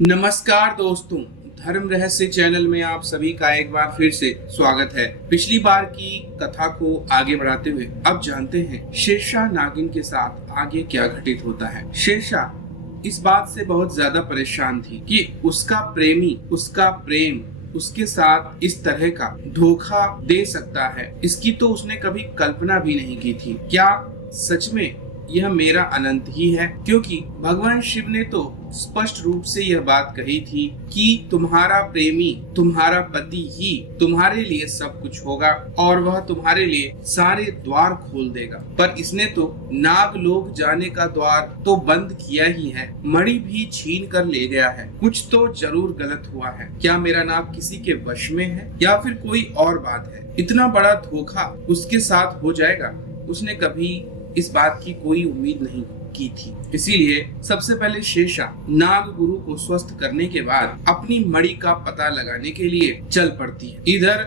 नमस्कार दोस्तों, धर्म रहस्य चैनल में आप सभी का एक बार फिर से स्वागत है। पिछली बार की कथा को आगे बढ़ाते हुए अब जानते हैं शेरशाह नागिन के साथ आगे क्या घटित होता है। शेरशाह इस बात से बहुत ज्यादा परेशान थी कि उसका प्रेमी, उसका प्रेम उसके साथ इस तरह का धोखा दे सकता है। इसकी तो उसने कभी कल्पना भी नहीं की थी। क्या सच में यह मेरा अनंत ही है? क्योंकि भगवान शिव ने तो स्पष्ट रूप से यह बात कही थी कि तुम्हारा प्रेमी, तुम्हारा पति ही तुम्हारे लिए सब कुछ होगा और वह तुम्हारे लिए सारे द्वार खोल देगा। पर इसने तो नागलोक जाने का द्वार तो बंद किया ही है, मणि भी छीन कर ले गया है। कुछ तो जरूर गलत हुआ है। क्या मेरा नाग किसी के वश में है या फिर कोई और बात है? इतना बड़ा धोखा उसके साथ हो जाएगा, उसने कभी इस बात की कोई उम्मीद नहीं की थी। इसीलिए सबसे पहले शेरशाह नाग गुरु को स्वस्थ करने के बाद अपनी मणि का पता लगाने के लिए चल पड़ती है। इधर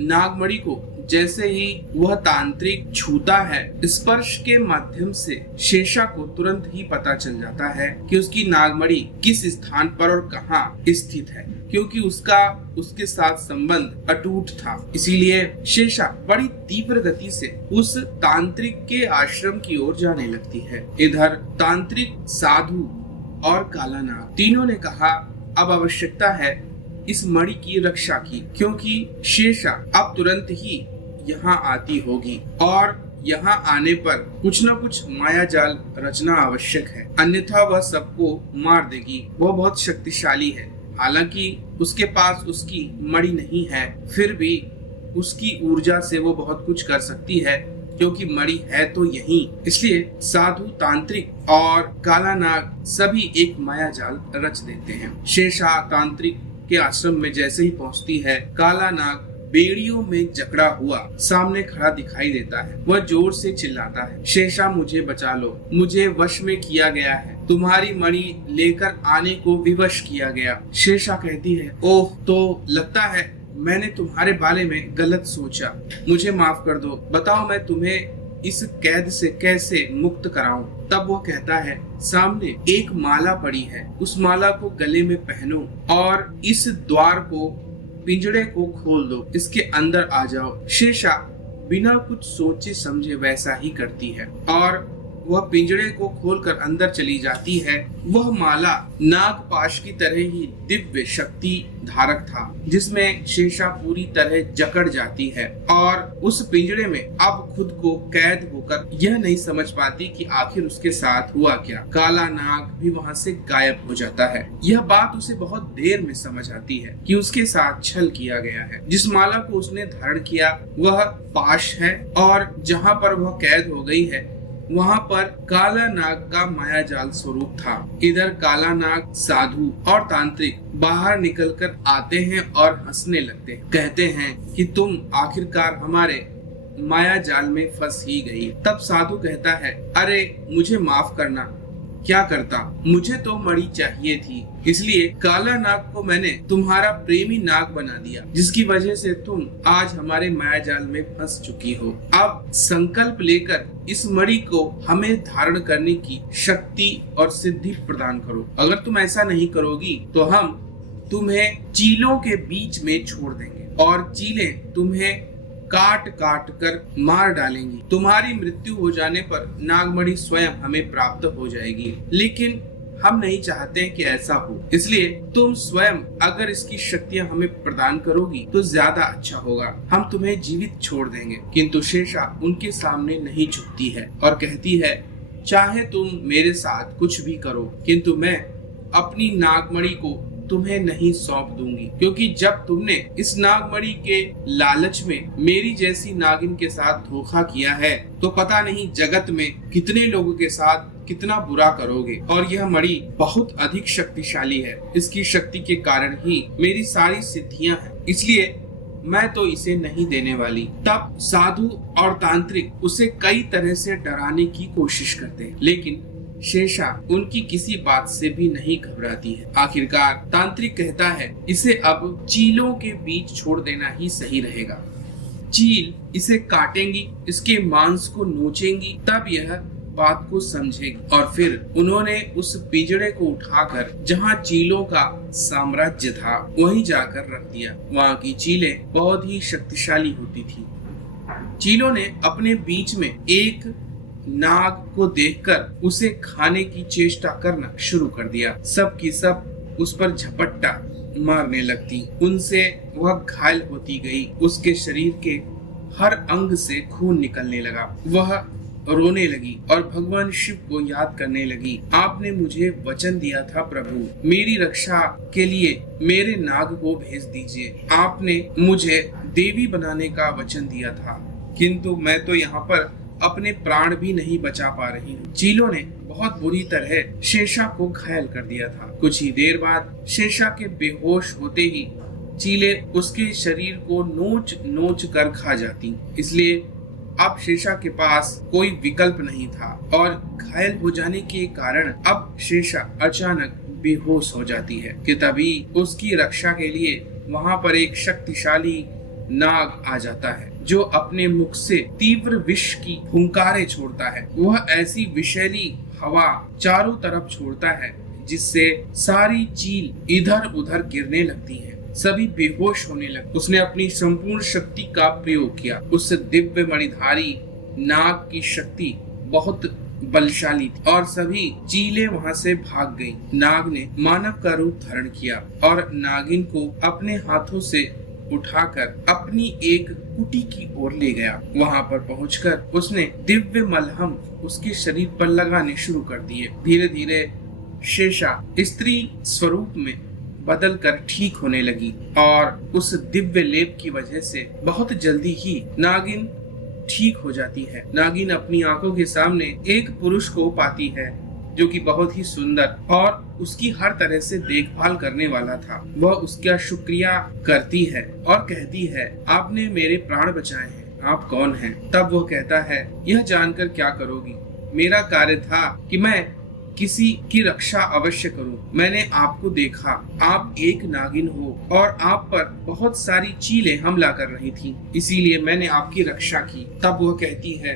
नागमणि को जैसे ही वह तांत्रिक छूता है, स्पर्श के माध्यम से शेरशाह को तुरंत ही पता चल जाता है कि उसकी नागमणि किस स्थान पर और कहाँ स्थित है, क्योंकि उसके साथ संबंध अटूट था। इसीलिए शेरशाह बड़ी तीव्र गति से उस तांत्रिक के आश्रम की ओर जाने लगती है। इधर तांत्रिक, साधु और काला नाग तीनों ने कहा अब आवश्यकता है इस मणि की रक्षा की, क्योंकि शेरशाह अब तुरंत ही यहाँ आती होगी और यहाँ आने पर कुछ न कुछ माया जाल रचना आवश्यक है, अन्यथा वह सबको मार देगी। वह बहुत शक्तिशाली है। हालांकि उसके पास उसकी मणि नहीं है, फिर भी उसकी ऊर्जा से वो बहुत कुछ कर सकती है, क्योंकि मणि है तो यही। इसलिए साधु, तांत्रिक और काला नाग सभी एक माया जाल रच देते हैं। शेरशाह तांत्रिक के आश्रम में जैसे ही पहुंचती है, काला नाग बेड़ियों में जकड़ा हुआ सामने खड़ा दिखाई देता है। वह जोर से चिल्लाता है, शेरशाह मुझे बचा लो, मुझे वश में किया गया है, तुम्हारी मणि लेकर आने को विवश किया गया। शेरशाह कहती है, ओह, तो लगता है मैंने तुम्हारे बारे में गलत सोचा, मुझे माफ कर दो, बताओ मैं तुम्हें इस कैद से कैसे मुक्त कराऊं। तब वो कहता है, सामने एक माला पड़ी है, उस माला को गले में पहनो और इस द्वार को, पिंजड़े को खोल दो, इसके अंदर आ जाओ। शेरशाह बिना कुछ सोचे समझे वैसा ही करती है और वह पिंजड़े को खोलकर अंदर चली जाती है। वह माला नागपाश की तरह ही दिव्य शक्ति धारक था, जिसमें शेरशाह पूरी तरह जकड़ जाती है और उस पिंजड़े में अब खुद को कैद होकर यह नहीं समझ पाती कि आखिर उसके साथ हुआ क्या। काला नाग भी वहाँ से गायब हो जाता है। यह बात उसे बहुत देर में समझ आती है कि उसके साथ छल किया गया है। जिस माला को उसने धारण किया वह पाश है और जहाँ पर वह कैद हो गई है वहाँ पर काला नाग का मायाजाल स्वरूप था। इधर काला नाग, साधु और तांत्रिक बाहर निकलकर आते हैं और हंसने लगते हैं। कहते हैं कि तुम आखिरकार हमारे माया जाल में फंस ही गई। तब साधु कहता है, अरे मुझे माफ करना, क्या करता, मुझे तो मणि चाहिए थी, इसलिए काला नाग को मैंने तुम्हारा प्रेमी नाग बना दिया, जिसकी वजह से तुम आज हमारे माया जाल में फंस चुकी हो। अब संकल्प लेकर इस मणि को हमें धारण करने की शक्ति और सिद्धि प्रदान करो। अगर तुम ऐसा नहीं करोगी तो हम तुम्हें चीलों के बीच में छोड़ देंगे और चीलें तुम्हें काट काट कर मार डालेंगी। तुम्हारी मृत्यु हो जाने पर नागमणि स्वयं हमें प्राप्त हो जाएगी, लेकिन हम नहीं चाहते कि ऐसा हो, इसलिए तुम स्वयं अगर इसकी शक्तियां हमें प्रदान करोगी तो ज्यादा अच्छा होगा। हम तुम्हें जीवित छोड़ देंगे। किंतु शेरशाह उनके सामने नहीं झुकती है और कहती है, चाहे तुम मेरे साथ कुछ भी करो, किंतु मैं अपनी नागमणि को तुम्हें नहीं सौंप दूंगी, क्योंकि जब तुमने इस नागमणि के लालच में मेरी जैसी नागिन के साथ धोखा किया है तो पता नहीं जगत में कितने लोगों के साथ कितना बुरा करोगे। और यह मणि बहुत अधिक शक्तिशाली है, इसकी शक्ति के कारण ही मेरी सारी सिद्धियां हैं, इसलिए मैं तो इसे नहीं देने वाली। तब साधु और तांत्रिक उसे कई तरह से डराने की कोशिश करते हैं, लेकिन शेरशाह उनकी किसी बात से भी नहीं घबराती है। आखिरकार तांत्रिक कहता है, इसे अब चीलों के बीच छोड़ देना ही सही रहेगा। चील इसे काटेंगी, इसके मांस को नोचेंगी, तब यह बात को समझेगी। और फिर उन्होंने उस पिंजड़े को उठाकर जहाँ चीलों का साम्राज्य था वहीं जाकर रख दिया। वहाँ की चीलें बहुत ही शक्तिशाली होती थी। चीलों ने अपने बीच में एक नाग को देखकर उसे खाने की चेष्टा करना शुरू कर दिया। सब की सब उस पर झपट्टा मारने लगती। उनसे वह घायल होती गई। उसके शरीर के हर अंग से खून निकलने लगा। वह रोने लगी और भगवान शिव को याद करने लगी। आपने मुझे वचन दिया था प्रभु, मेरी रक्षा के लिए मेरे नाग को भेज दीजिए। आपने मुझे देवी बनाने का वचन दिया था, किंतु मैं तो यहाँ पर अपने प्राण भी नहीं बचा पा रही हूँ। चीलों ने बहुत बुरी तरह शेषा को घायल कर दिया था। कुछ ही देर बाद शेषा के बेहोश होते ही चीले उसके शरीर को नोच नोच कर खा जाती। इसलिए अब शेषा के पास कोई विकल्प नहीं था और घायल हो जाने के कारण अब शेषा अचानक बेहोश हो जाती है कि तभी उसकी रक्षा के लिए वहाँ पर एक शक्तिशाली नाग आ जाता है जो अपने मुख से तीव्र विष की फुंकारें छोड़ता है। वह ऐसी विषैली हवा चारों तरफ छोड़ता है जिससे सारी चील इधर उधर गिरने लगती हैं। सभी बेहोश होने लगे। उसने अपनी संपूर्ण शक्ति का प्रयोग किया। उस दिव्य मणिधारी नाग की शक्ति बहुत बलशाली थी और सभी चीलें वहां से भाग गईं। नाग ने मानव का रूप धारण किया और नागिन को अपने हाथों से उठाकर अपनी एक कुटी की ओर ले गया। वहां पर पहुंचकर उसने दिव्य मलहम उसके शरीर पर लगाने शुरू कर दिए। धीरे धीरे शेषा स्त्री स्वरूप में बदलकर ठीक होने लगी और उस दिव्य लेप की वजह से बहुत जल्दी ही नागिन ठीक हो जाती है। नागिन अपनी आंखों के सामने एक पुरुष को पाती है जो कि बहुत ही सुंदर और उसकी हर तरह से देखभाल करने वाला था। वह उसका शुक्रिया करती है और कहती है, आपने मेरे प्राण बचाए हैं, आप कौन हैं? तब वह कहता है, यह जानकर क्या करोगी? मेरा कार्य था कि मैं किसी की रक्षा अवश्य करूं। मैंने आपको देखा, आप एक नागिन हो और आप पर बहुत सारी चीलें हमला कर रही थी, इसीलिए मैंने आपकी रक्षा की। तब वह कहती है,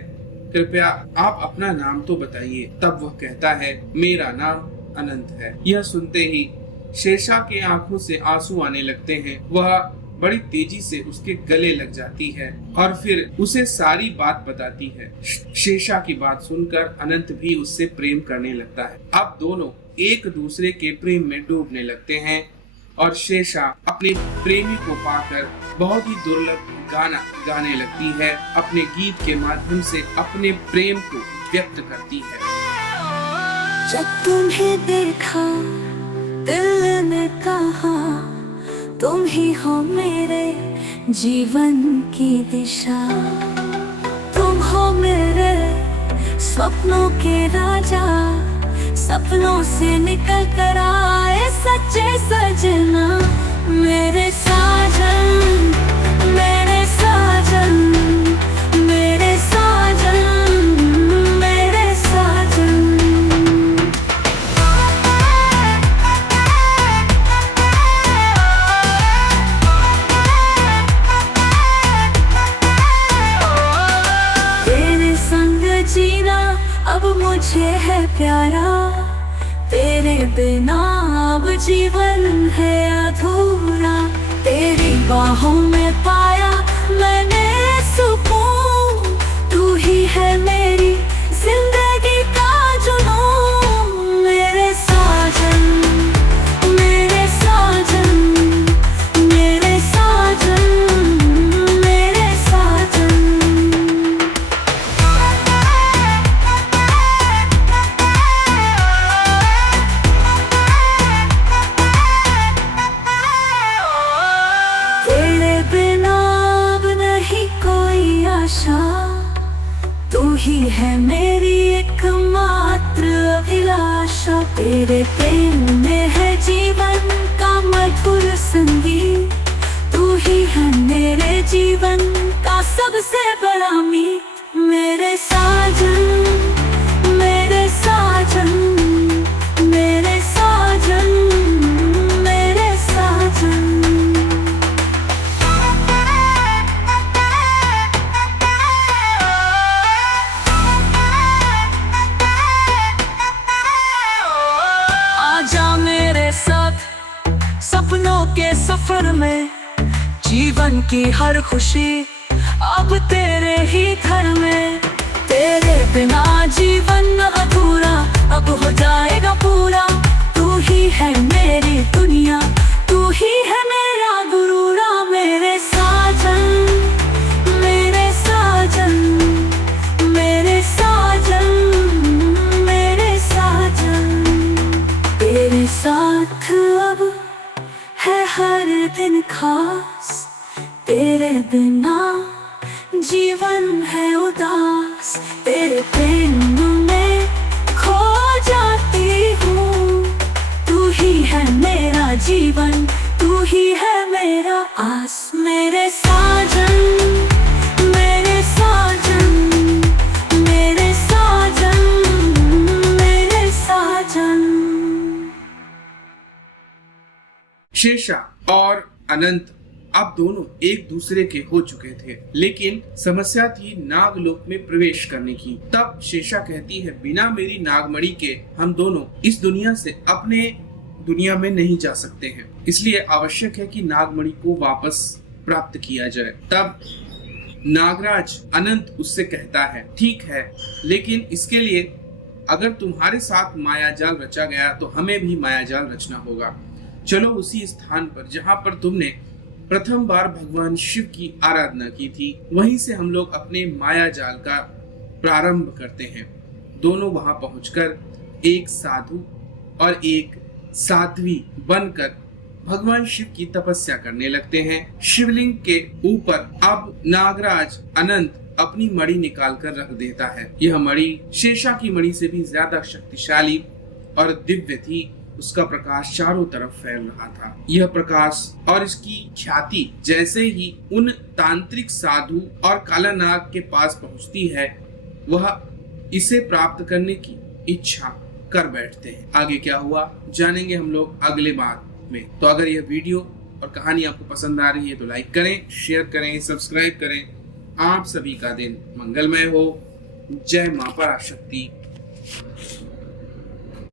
कृपया आप अपना नाम तो बताइए। तब वह कहता है, मेरा नाम अनंत है। यह सुनते ही शेषा के आंखों से आंसू आने लगते हैं। वह बड़ी तेजी से उसके गले लग जाती है और फिर उसे सारी बात बताती है। शेषा की बात सुनकर अनंत भी उससे प्रेम करने लगता है। अब दोनों एक दूसरे के प्रेम में डूबने लगते हैं और शेषा अपने प्रेमी को पाकर बहुत ही दुर्लभ गाना गाने लगती है। अपने गीत के माध्यम से अपने प्रेम को व्यक्त करती है। जब तुम्हें देखा दिल ने कहा, तुम ही हो मेरे जीवन की दिशा। तुम हो मेरे सपनों के राजा, सपनों से निकल कर आए सच्चे सजना। मेरे साजन, मेरे साजन, मेरे साजन, मेरे साजन। तेरे संग जीना अब मुझे है प्यारा, तेरे बिना अब जीवन है अधूरा। तेरी बाहों में पाया मैंने सुकून, तू ही है मेरी जिंदगी का जुनून। मेरे साजन, मेरे साजन, मेरे साजन, मेरे साजन। तू ही है मेरी एकमात्र अभिलाषा। तेरे प्रेम में है जीवन का मधुर संगीत, तू ही है मेरे जीवन का सबसे बड़ा मीत। मेरे साजन, मेरे साजन, मेरे साजन, मेरे साजन। सफर में, जीवन की हर खुशी अब तेरे ही घर में। तेरे बिना जीवन अधूरा अब हो जाएगा पूरा। तू ही है मेरी दुनिया, तू ही है मेरा गुरूरा। मेरे साजन, मेरे साजन, मेरे साजन, मेरे साजन। तेरे साथ अब है हर दिन खास, तेरे बिना जीवन है उदास। तेरे प्रेम में खो जाती हूँ, तू ही है मेरा जीवन, तू ही है मेरा आस। मेरे साजन, मेरे साजन, मेरे साजन, मेरे साजन। शेषा और अनंत अब दोनों एक दूसरे के हो चुके थे, लेकिन समस्या थी नागलोक में प्रवेश करने की। तब शेषा कहती है, बिना मेरी नागमणि के हम दोनों इस दुनिया से अपने दुनिया में नहीं जा सकते हैं, इसलिए आवश्यक है कि नागमणि को वापस प्राप्त किया जाए। तब नागराज अनंत उससे कहता है, ठीक है, लेकिन इसके लिए अगर तुम्हारे साथ माया जाल रचा गया तो हमें भी माया जाल रचना होगा। चलो उसी स्थान पर जहाँ पर तुमने प्रथम बार भगवान शिव की आराधना की थी, वहीं से हम लोग अपने माया जाल का प्रारंभ करते हैं। दोनों वहां पहुंचकर एक साधु और एक साध्वी बनकर भगवान शिव की तपस्या करने लगते हैं। शिवलिंग के ऊपर अब नागराज अनंत अपनी मणि निकाल कर रख देता है। यह मणि शेषा की मणि से भी ज्यादा शक्तिशाली और दिव्य थी। उसका प्रकाश चारों तरफ फैल रहा था। यह प्रकाश और इसकी ख्याति जैसे ही उन तांत्रिक साधु और काला नाग के पास पहुंचती है, वह इसे प्राप्त करने की इच्छा कर बैठते हैं। आगे क्या हुआ जानेंगे हम लोग अगले बार में। तो अगर यह वीडियो और कहानी आपको पसंद आ रही है तो लाइक करें, शेयर करें, सब्सक्राइब करें। आप सभी का दिन मंगलमय हो। जय मां पराशक्ति।